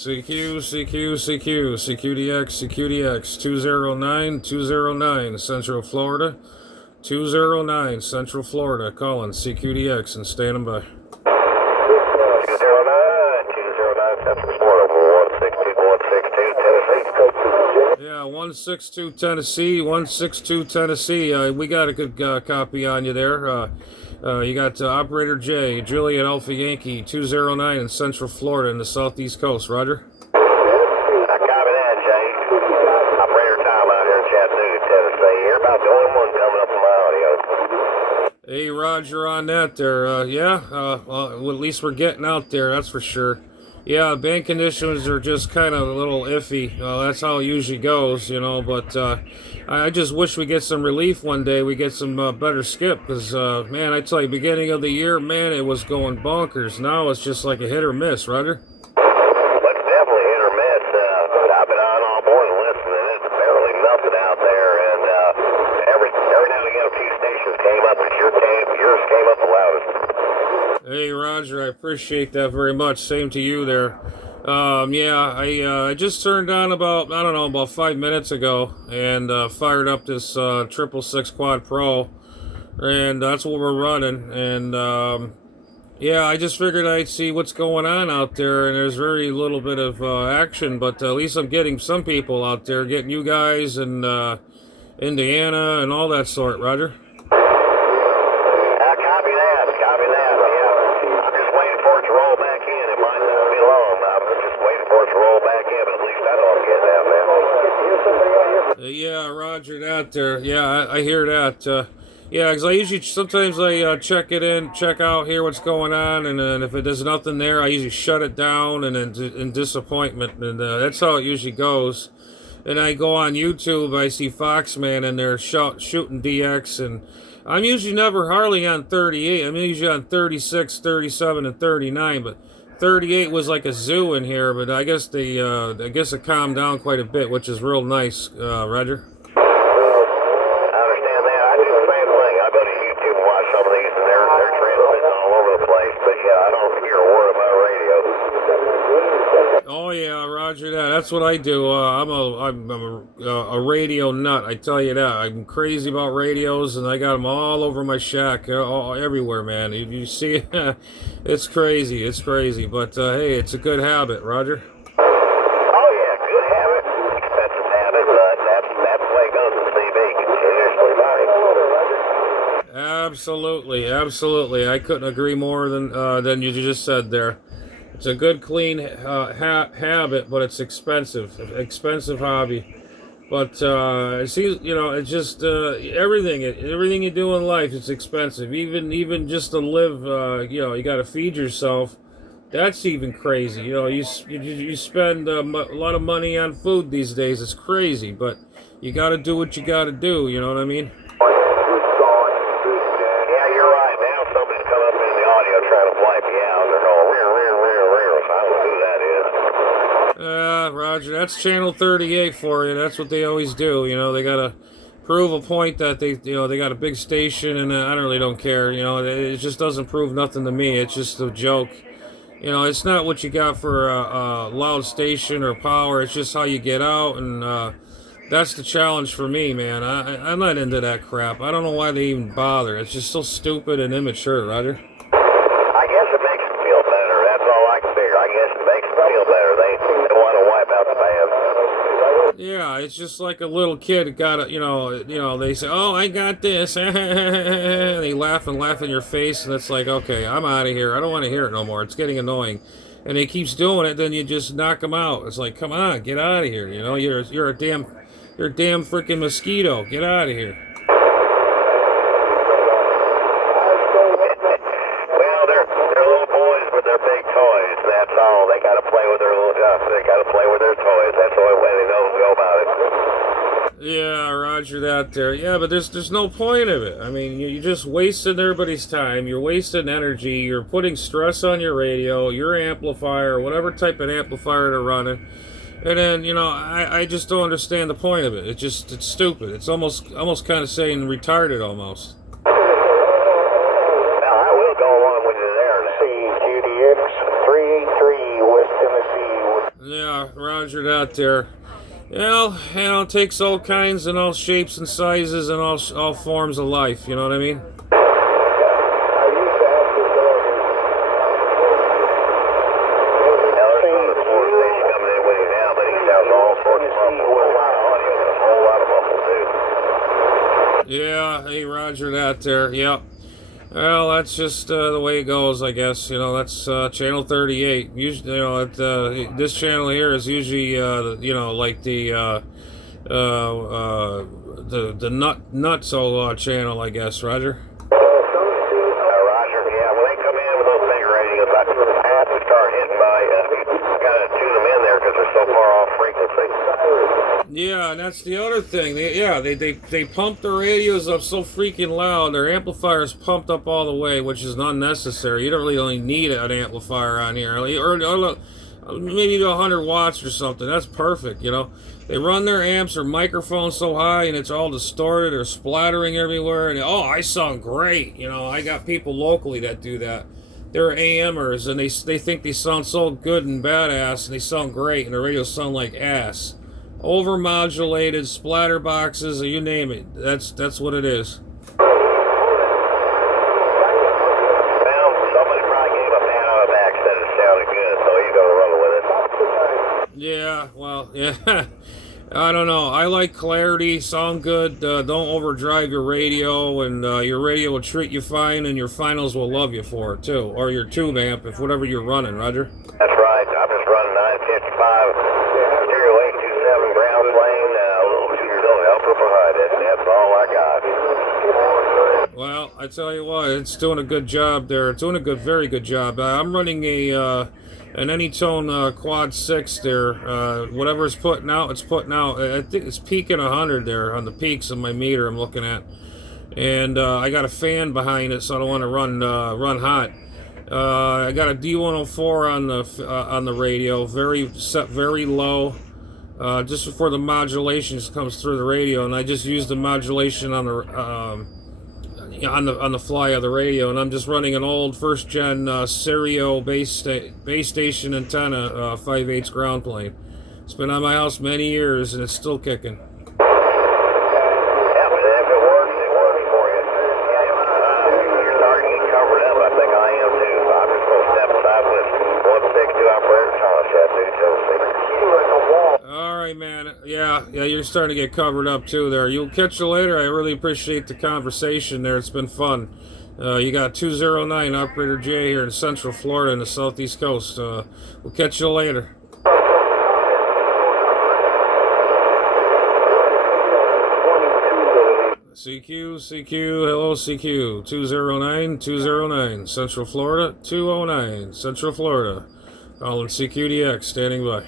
CQDX 209 Central Florida. 209 Central Florida, calling CQDX and standing by. 209 Central Florida, 162, 162, Tennessee. Yeah, 162 Tennessee, 162 Tennessee. We got a good copy on you there. You got Operator J, Juliet Alpha Yankee, 209 in Central Florida in the southeast coast. Roger. I copy that, Jay. Operator Tom out here in Chattanooga, Tennessee. You're about the only one coming up on my audio. Hey, Roger on that there. Well, at least we're getting out there, that's for sure. Yeah, bank conditions are just kind of a little iffy. That's how it usually goes, you know, but I just wish we get some relief one day. We get some better skip, because, man, I tell you, beginning of the year, man, it was going bonkers. Now it's just like a hit or miss, Roger. Well, it's definitely hit or miss. I've been on board and listening. It's barely nothing out there, and every now and again a few stations came up, but yours came up the loudest. Hey, Roger, I appreciate that very much. Same to you there. I just turned on about 5 minutes ago and fired up this 666 Quad Pro, and that's what we're running. And I just figured I'd see what's going on out there, and there's very little bit of action, but at least I'm getting some people out there, getting you guys and Indiana and all that sort, Roger. Copy that. Yeah. I'm just waiting for it to roll back in. It might not be long. I'm just waiting for it to roll back in, but at least I know I'm getting out now. Yeah, Roger that there. Yeah, I hear that. Because I usually, sometimes I check it in, check out, hear what's going on, and then if there's nothing there, I usually shut it down and in disappointment, and that's how it usually goes. And I go on YouTube, I see Foxman, and they're shooting DX, and I'm usually hardly on 38. I'm usually on 36, 37, and 39, but 38 was like a zoo in here, but I guess it calmed down quite a bit, which is real nice, Roger. I understand that. I do the same thing. I go to YouTube and watch some of these, and they're transmitting all over the place, but yeah, I don't hear a word about radio. Oh yeah, Roger that. That's what I do. I'm a radio nut. I tell you that. I'm crazy about radios, and I got them all over my shack, everywhere, man. You see, it's crazy. It's crazy, but hey, it's a good habit, Roger. Oh yeah, good habit, expensive habit, but that's the way it goes in CB. Continuously buying. Absolutely. I couldn't agree more than you just said there. It's a good, clean habit, but it's expensive hobby. But it seems, it's just everything you do in life is expensive. Even just to live, you got to feed yourself. That's even crazy. You spend a lot of money on food these days. It's crazy, but you got to do what you got to do. You know what I mean? Yeah, you're right. Now somebody's come up in the audio trying to wipe you out. They're going rear. So I don't know who that is. Roger, that's Channel 38 for you. That's what they always do. They gotta prove a point that they got a big station, and I really don't care. It just doesn't prove nothing to me. It's just a joke. It's not what you got for a loud station or power. It's just how you get out, and that's the challenge for me, man. I'm not into that crap. I don't know why they even bother. It's just so stupid and immature, Roger. I guess it makes them feel better. That's all I can figure. I guess it makes them feel better. They want to wipe out the fans. Yeah, it's just like a little kid got they say, "Oh, I got this." They laugh in your face, and it's like, okay, I'm out of here. I don't want to hear it no more. It's getting annoying. And he keeps doing it, then you just knock him out. It's like, come on, get out of here. You're a damn freaking mosquito. Get out of here. Well, they're little boys with their big toys. That's all. They got to play with their toys. That's the only way they know to go about it. Yeah, Roger that there. Yeah, but there's no point of it. I mean, you're just wasting everybody's time. You're wasting energy. You're putting stress on your radio, your amplifier, whatever type of amplifier they're running. And then, I just don't understand the point of it. It's stupid. It's almost kind of saying retarded almost. Well, I will go along with you there now. CQDX 383 West Tennessee. Yeah, Roger that there. Well, it takes all kinds and all shapes and sizes and all forms of life. You know what I mean? Yeah, hey, Roger that there. Yep. Well, that's just the way it goes, I guess. You know, that's channel 38. Usually, this channel here is usually, like the nutso channel, I guess. Roger. Roger, yeah, when they come in with those big radios, I have to start hitting gotta tune them in there because they're so far off frequency. Yeah, and that's the other thing. They pump the radios up so freaking loud. Their amplifier's pumped up all the way, which is unnecessary. You don't really only need an amplifier on here, or maybe 100 watts or something. That's perfect, you know. They run their amps or microphones so high, and it's all distorted or splattering everywhere. And I sound great, you know. I got people locally that do that. They're AMers, and they think they sound so good and badass, and they sound great, and the radios sound like ass. Overmodulated, splatter boxes, you name it. That's what it is. Well, somebody probably gave a pat on the back, said it sounded good, so he's gonna run with it. Yeah, well, yeah. I don't know. I like clarity, sound good. Don't overdrive your radio, and your radio will treat you fine, and your finals will love you for it too, or your tube amp, if whatever you're running, Roger. That's right. I'm just running 955 stereo 827 ground plane, a little 2 years old helper behind it. That's all I got. Well, I tell you what, it's doing a good job there. It's doing a very good job. I'm running an Anytone Quad 6 there. Whatever it's putting out, it's putting out. I think it's peaking 100 there on the peaks of my meter I'm looking at. And I got a fan behind it, so I don't want to run hot. I got a D104 on the radio, set very low, just before the modulation comes through the radio, and I just used the modulation on the fly of the radio, and I'm just running an old first gen Stereo base station antenna 5/8 ground plane. It's been on my house many years, and it's still kicking. Man, yeah, you're starting to get covered up too there. You'll catch you later. I really appreciate the conversation there. It's been fun. You got 209 Operator J here in Central Florida in the Southeast Coast. We'll catch you later. CQ, hello CQ, 209, Central Florida, 209, Central Florida. Calling CQDX, standing by.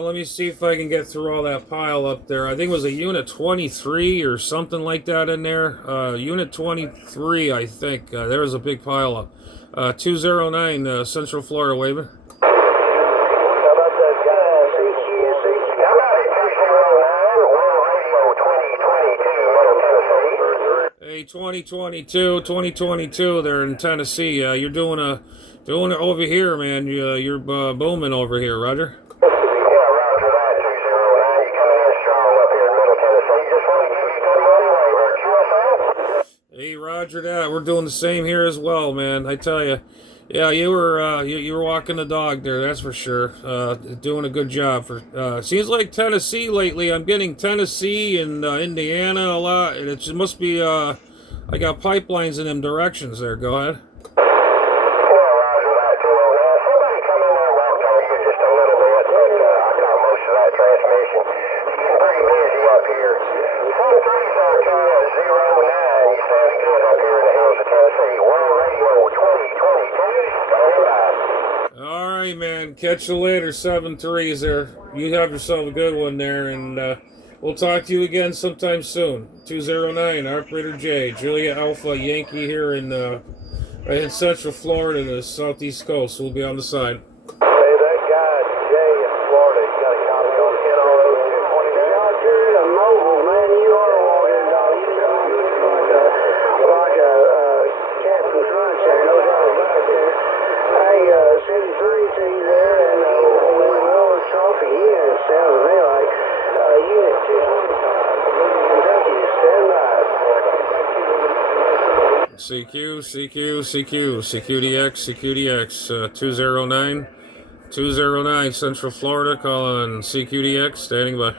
Let me see if I can get through all that pile up there. I think it was a Unit 23 or something like that in there. Unit 23, I think. There was a big pile up. 209, Central Florida, waving. Hey, 2022, they're in Tennessee. You're doing it over here, man. You're booming over here, Roger. Hey, Roger that. We're doing the same here as well, man. I tell you, yeah, you were walking the dog there. That's for sure. Doing a good job. Seems like Tennessee lately. I'm getting Tennessee and Indiana a lot, and it must be. I got pipelines in them directions there. Go ahead. All right, man. Catch you later, 7-3s there. You have yourself a good one there, and we'll talk to you again sometime soon. 209, Operator J, Julia Alpha Yankee here in right in Central Florida, the Southeast Coast. We'll be on the side. Hey, that guy, Jay in Florida, he's got a copy on NRO 20. Roger, a mobile, man, you are walking, dog. You sound good like a CQ, CQ, CQ, CQDX, CQDX, 209 Central Florida, calling CQDX, standing by.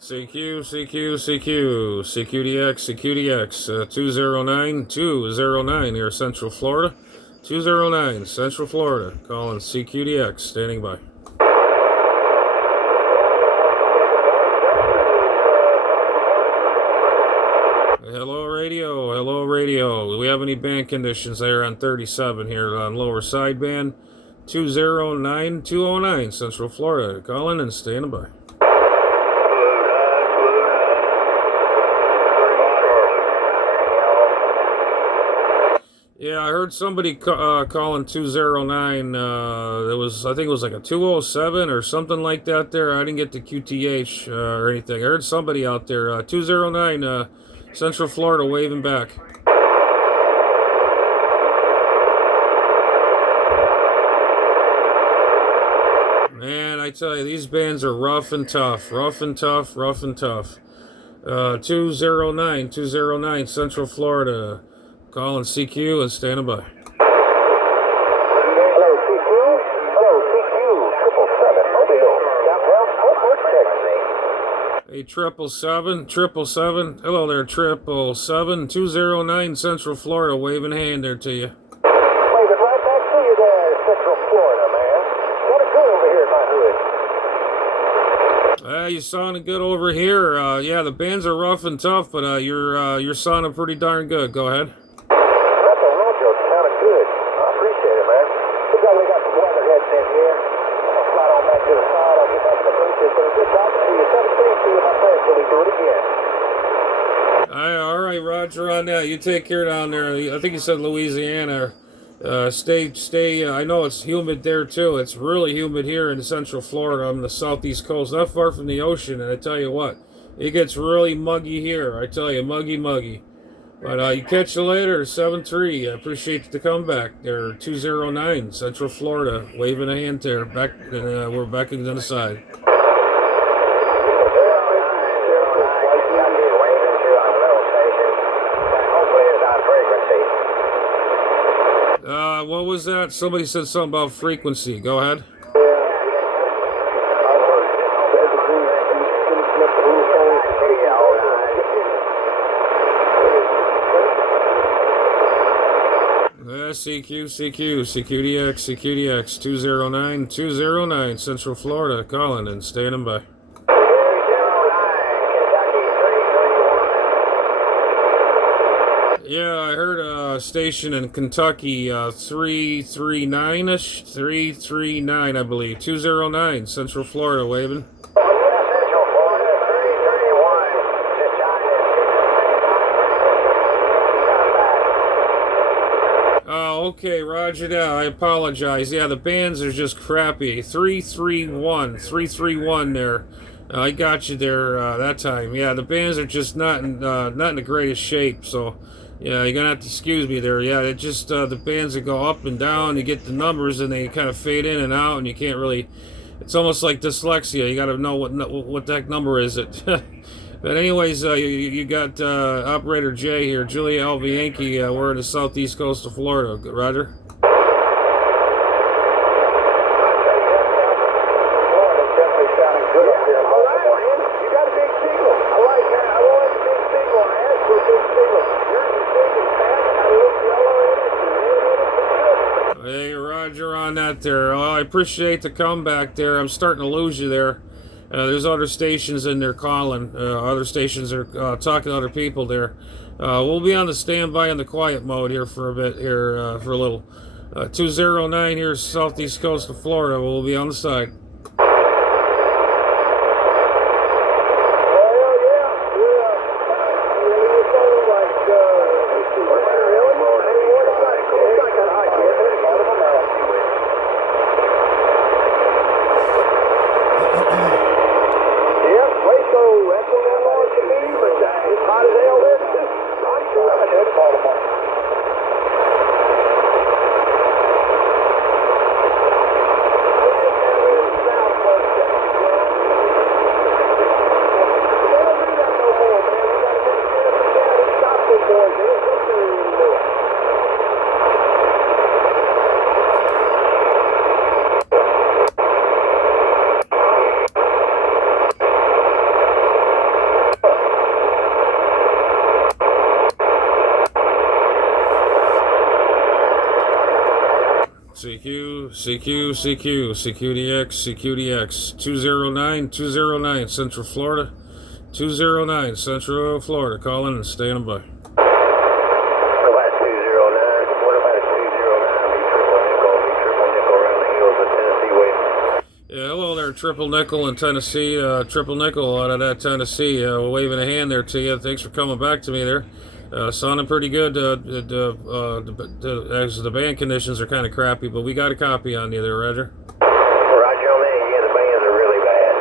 CQ, CQ, CQ, CQDX, CQDX, 209 here, Central Florida. 209, Central Florida, calling CQDX, standing by. Hello, radio. Hello, radio. Do we have any band conditions there on 37 here on lower sideband? 209, Central Florida, calling and standing by. Yeah, I heard somebody calling 209. I think it was like a 207 or something like that there. I didn't get the QTH or anything. I heard somebody out there. 209, Central Florida, waving back. Man, I tell you, these bands are rough and tough. Rough and tough, rough and tough. 209, Central Florida. Calling CQ and standing by. Hello, CQ. Hello, CQ. 777. Mobile. Hey, 777. Hello there, 777. 209 Central Florida. Waving hand there to you. Waving right back to you there, Central Florida, man. Sounded good over here in my hood. You sounding good over here. Yeah, the bands are rough and tough, but you're sounding pretty darn good. Go ahead. All right, Roger on that. You take care down there. I think you said Louisiana. Stay. I know it's humid there too. It's really humid here in Central Florida on the southeast coast, not far from the ocean. And I tell you what, it gets really muggy here. I tell you, muggy. But you catch you later, 7-3. I appreciate the comeback there, 209 Central Florida, waving a hand there. Back, we're back on the side. What was that? Somebody said something about frequency. Go ahead. CQDX, 209 Central Florida, calling and standing by. Yeah, I heard a station in Kentucky, 339-ish, 339, I believe, 209 Central Florida, waving. Okay, roger that. I apologize. Yeah, the bands are just crappy. 331 there. I got you there that time. Yeah, the bands are just not in the greatest shape. So, yeah, you're gonna have to excuse me there. Yeah, it just the bands that go up and down. You get the numbers and they kind of fade in and out, and you can't really. It's almost like dyslexia. You got to know what the heck number is it. But anyways, you got Operator J here, Julia Alva Yankee. We're in the southeast coast of Florida. Roger. Hey, Roger on that there. I appreciate the comeback there. I'm starting to lose you there. There's other stations in there calling. Other stations are talking to other people there. We'll be on the standby in the quiet mode here for a bit here, for a little. 209 here, southeast coast of Florida. We'll be on the side. CQDX, CQDX, 209 Central Florida, 209 Central Florida, calling and standing by. What about 209? What about a 209? Be triple nickel around the hills of Tennessee way. Yeah, hello there, Triple Nickel in Tennessee. Triple Nickel out of that Tennessee. Waving a hand there to you. Thanks for coming back to me there. Sounding pretty good. As the band conditions are kind of crappy, but we got a copy on you there, Roger. Roger on that. Yeah, the bands are really bad.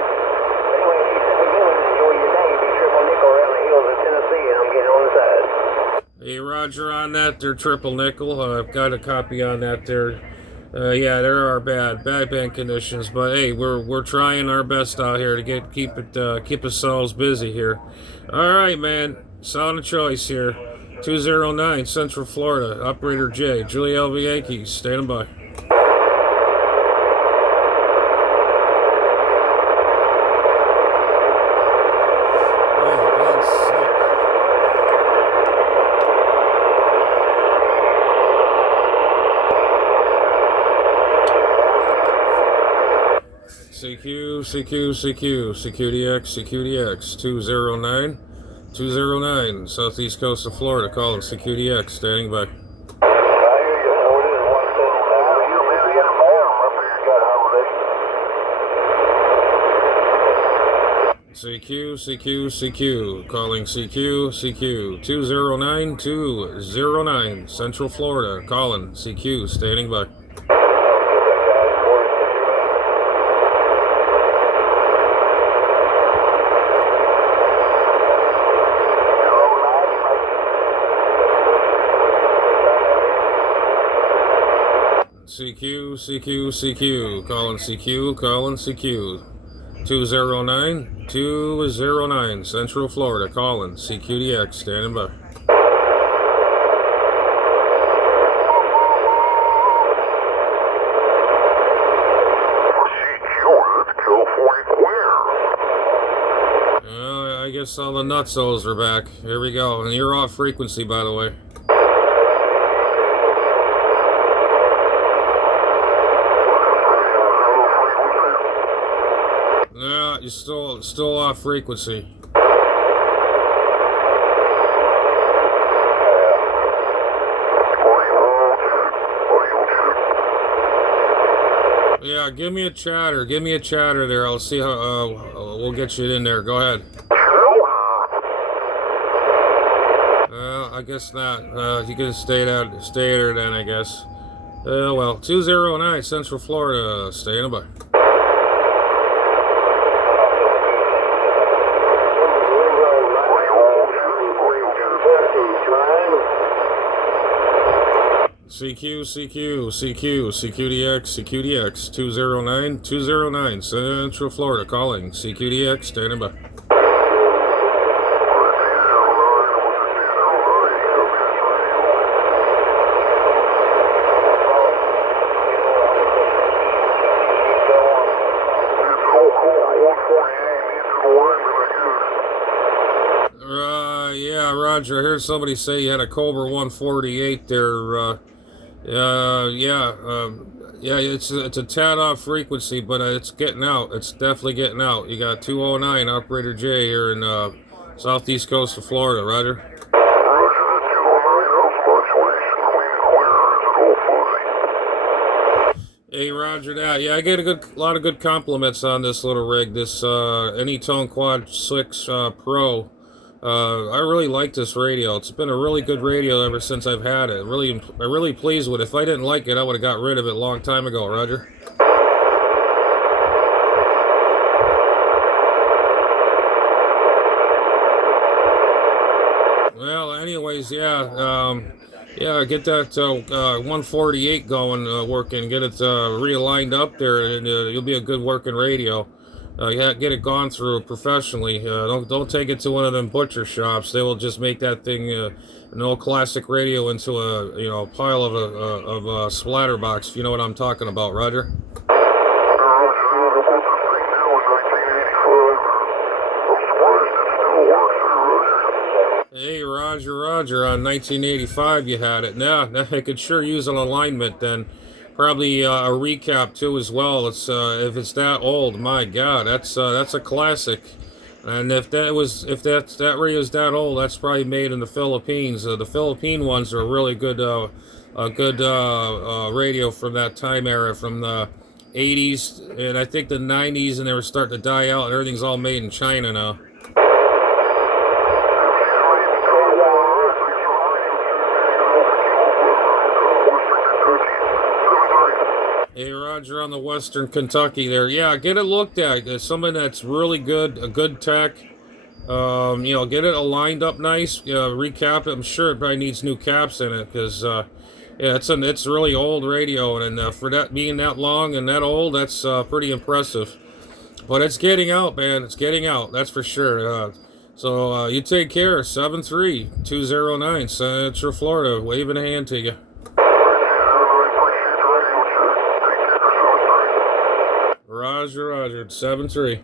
Anyway, you said again, enjoy your day. Be triple nickel around the hills of Tennessee, and I'm getting on the side. Hey, Roger on that there, Triple Nickel. I've got a copy on that there. Yeah, there are bad band conditions, but hey, we're trying our best out here to keep ourselves busy here. All right, man. Sound of choice here. 209 Central Florida. Operator J. Julie Alva Yankees. Standing by. CQDX, 209, southeast coast of Florida, calling CQDX, standing by. CQ, calling CQ, 209, Central Florida, calling CQ, standing by. CQ, calling CQ, 209, Central Florida, calling CQDX, standing by. I guess all the nutsos are back. Here we go, and you're off frequency, by the way. No, you're still off frequency. Yeah, give me a chatter there. I'll see how we'll get you in there. Go ahead. I guess not. You can stay there then, I guess. Well, 209 Central Florida, standing by. CQDX, 209 Central Florida, calling CQDX, standing by. Yeah, Roger, I heard somebody say you had a Cobra 148 there. Yeah, it's a tad off frequency, but it's getting out. It's definitely getting out. You got 209 Operator J here in southeast coast of Florida, Roger. Hey, Roger that. Yeah, I get a lot of good compliments on this little rig, this Anytone Quad 6 Pro. I really like this radio. It's been a really good radio ever since I've had it. I'm really pleased with it. If I didn't like it, I would have got rid of it a long time ago, Roger. Well, anyways, yeah, get that 148 going, working, get it realigned up there, and you'll be a good working radio. Get it gone through professionally. Don't take it to one of them butcher shops. They will just make that thing, an old classic radio, into a pile of a splatter box. If you know what I'm talking about, Roger. Hey, Roger. On 1985, you had it. Now I could sure use an alignment then. probably a recap too as well. It's if it's that old, my God, that's a classic. And if that radio's that old, that's probably made in the Philippines. The Philippine ones are really good, a good radio from that time era, from the 80s and I think the 90s, and they were starting to die out, and everything's all made in China now. Hey, Roger, on the Western Kentucky there. Yeah, get it looked at. Something that's really good, a good tech. Get it aligned up nice. Recap it. I'm sure it probably needs new caps in it because, yeah, it's a really old radio, and for that being that long and that old, that's pretty impressive. But it's getting out, man. It's getting out. That's for sure. So you take care. 73209 Central Florida. Waving a hand to you. Roger, 7-3.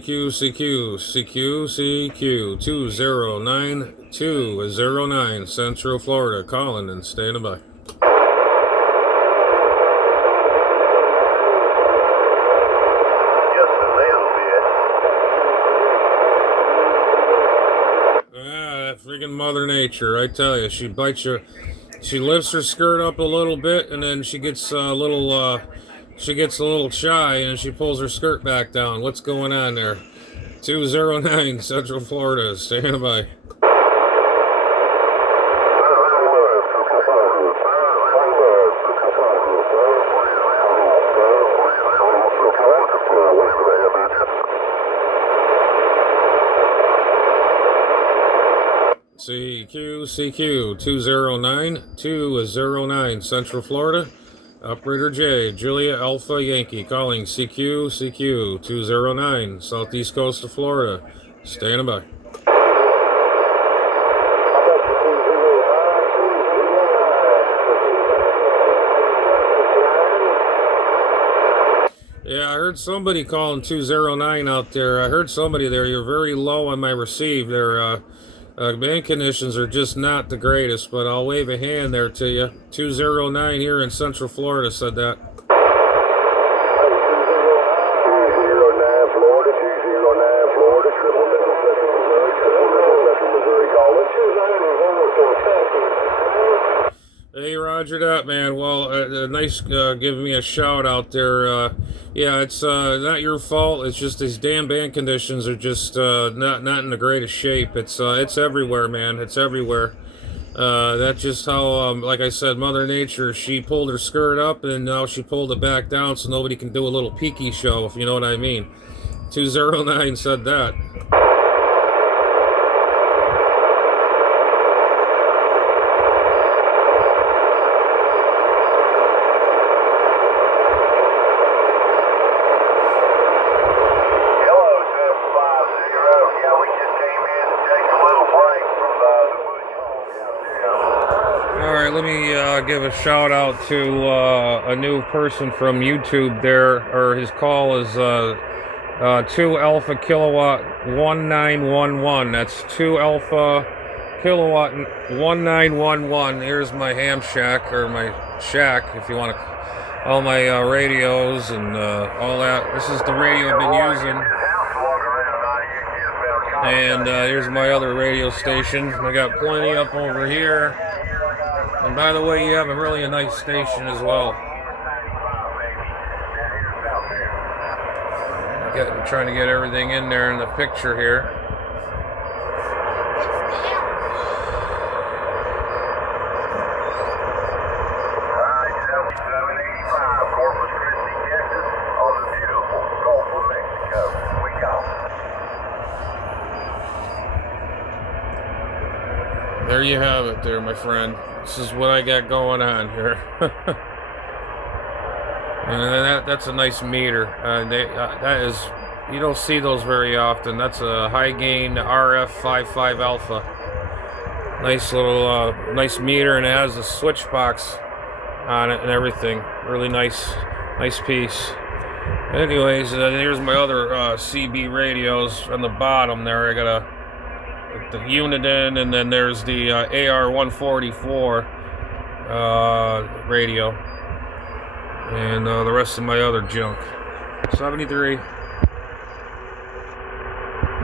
CQ 209209 Central Florida, calling and standing by. That freaking Mother Nature, I tell you, she bites you. She lifts her skirt up a little bit, and then she gets a little shy, and she pulls her skirt back down. What's going on there? 209 Central Florida, standing by. CQ 209 Central Florida. Operator J, Julia Alpha Yankee, calling CQ 209 Southeast Coast of Florida. Standing by. Yeah, I heard somebody calling 209 out there. I heard somebody there. You're very low on my receive there. Band conditions are just not the greatest, but I'll wave a hand there to you. 209 here in Central Florida said that. 209 Florida, 209 Florida, Triple Nickel Central Missouri, calling. Hey, Roger that, man. Well, nice giving me a shout out there. Yeah, it's not your fault. It's just these damn band conditions are just not in the greatest shape. It's everywhere, man. It's everywhere. That's just how, like I said, Mother Nature, she pulled her skirt up and now she pulled it back down so nobody can do a little peeky show, if you know what I mean. 209 said that. Let me give a shout out to a new person from YouTube there, or his call is 2 Alpha Kilowatt 1911. That's 2 Alpha Kilowatt 1911. Here's my ham shack, or my shack, if you want to, all my radios and all that. This is the radio I've been using. And here's my other radio station. I got plenty up over here. And by the way, you have a nice station as well. I'm trying to get everything in there in the picture here. there you have it there, my friend. This is what I got going on here. And that's a nice meter. That is, you don't see those very often. That's a high gain RF55 alpha. Nice little, nice meter, and it has a switch box on it and everything. Really nice piece. Anyways, here's my other CB radios on the bottom there. I got the Uniden, and then there's the AR144 radio, and the rest of my other junk. 73.